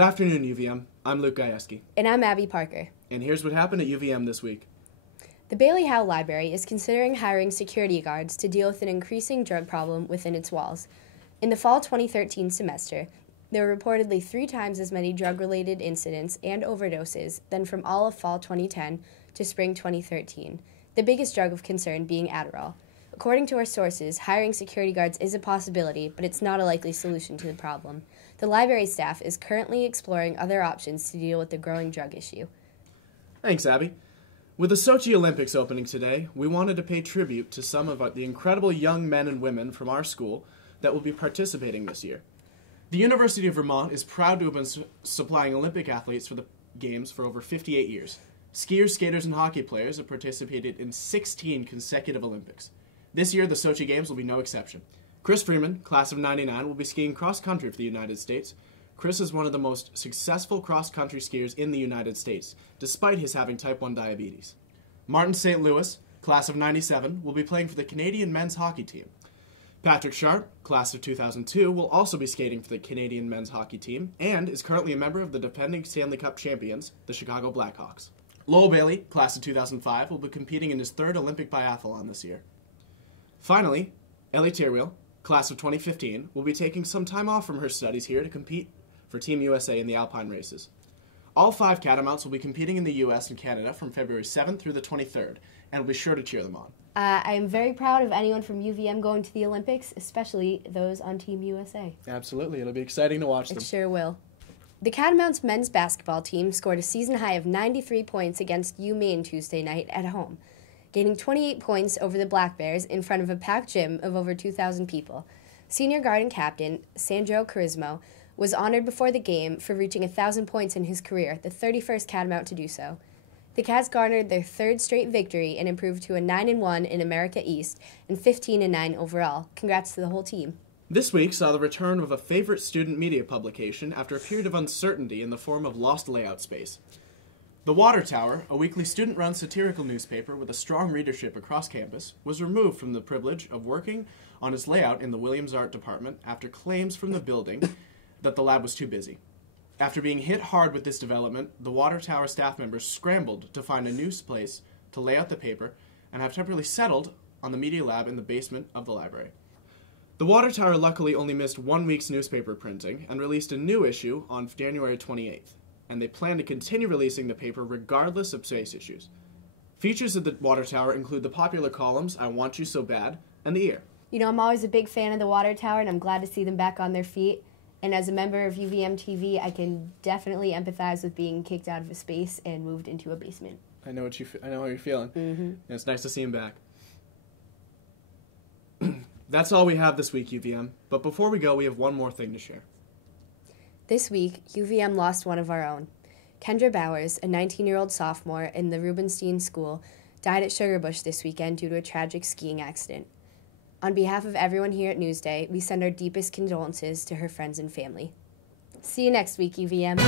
Good afternoon, UVM. I'm Luke Gajewski. And I'm Abby Parker. And here's what happened at UVM this week. The Bailey Howe Library is considering hiring security guards to deal with an increasing drug problem within its walls. In the fall 2013 semester, there were reportedly 3 times as many drug-related incidents and overdoses than from all of fall 2010 to spring 2013, the biggest drug of concern being Adderall. According to our sources, hiring security guards is a possibility, but it's not a likely solution to the problem. The library staff is currently exploring other options to deal with the growing drug issue. Thanks, Abby. With the Sochi Olympics opening today, we wanted to pay tribute to some of the incredible young men and women from our school that will be participating this year. The University of Vermont is proud to have been supplying Olympic athletes for the Games for over 58 years. Skiers, skaters, and hockey players have participated in 16 consecutive Olympics. This year, the Sochi Games will be no exception. Chris Freeman, class of '99, will be skiing cross-country for the United States. Chris is one of the most successful cross-country skiers in the United States, despite his having type 1 diabetes. Martin St. Louis, class of '97, will be playing for the Canadian men's hockey team. Patrick Sharp, class of 2002, will also be skating for the Canadian men's hockey team and is currently a member of the defending Stanley Cup champions, the Chicago Blackhawks. Lowell Bailey, class of 2005, will be competing in his 3rd Olympic biathlon this year. Finally, Ellie Tyrwheel, class of 2015, will be taking some time off from her studies here to compete for Team USA in the Alpine races. All 5 Catamounts will be competing in the U.S. and Canada from February 7th through the 23rd, and we'll be sure to cheer them on. I am very proud of anyone from UVM going to the Olympics, especially those on Team USA. Absolutely. It'll be exciting to watch them. It sure will. The Catamounts men's basketball team scored a season high of 93 points against UMaine Tuesday night at home, gaining 28 points over the Black Bears in front of a packed gym of over 2,000 people. Senior guard and captain, Sandro Charismo, was honored before the game for reaching 1,000 points in his career, the 31st Catamount to do so. The Cats garnered their 3rd straight victory and improved to a 9-1 in America East and 15-9 overall. Congrats to the whole team. This week saw the return of a favorite student media publication after a period of uncertainty in the form of lost layout space. The Water Tower, a weekly student-run satirical newspaper with a strong readership across campus, was removed from the privilege of working on its layout in the Williams Art Department after claims from the building that the lab was too busy. After being hit hard with this development, the Water Tower staff members scrambled to find a new place to lay out the paper and have temporarily settled on the media lab in the basement of the library. The Water Tower luckily only missed 1 week's newspaper printing and released a new issue on January 28th. And they plan to continue releasing the paper regardless of space issues. Features of the Water Tower include the popular columns I Want You So Bad and The Ear. You know, I'm always a big fan of the Water Tower, and I'm glad to see them back on their feet. And as a member of UVM TV, I can definitely empathize with being kicked out of a space and moved into a basement. I know how you're feeling. Mm-hmm. And it's nice to see him back. That's all we have this week, UVM. But before we go, we have one more thing to share. This week, UVM lost one of our own. Kendra Bowers, a 19-year-old sophomore in the Rubenstein School, died at Sugarbush this weekend due to a tragic skiing accident. On behalf of everyone here at Newsday, we send our deepest condolences to her friends and family. See you next week, UVM.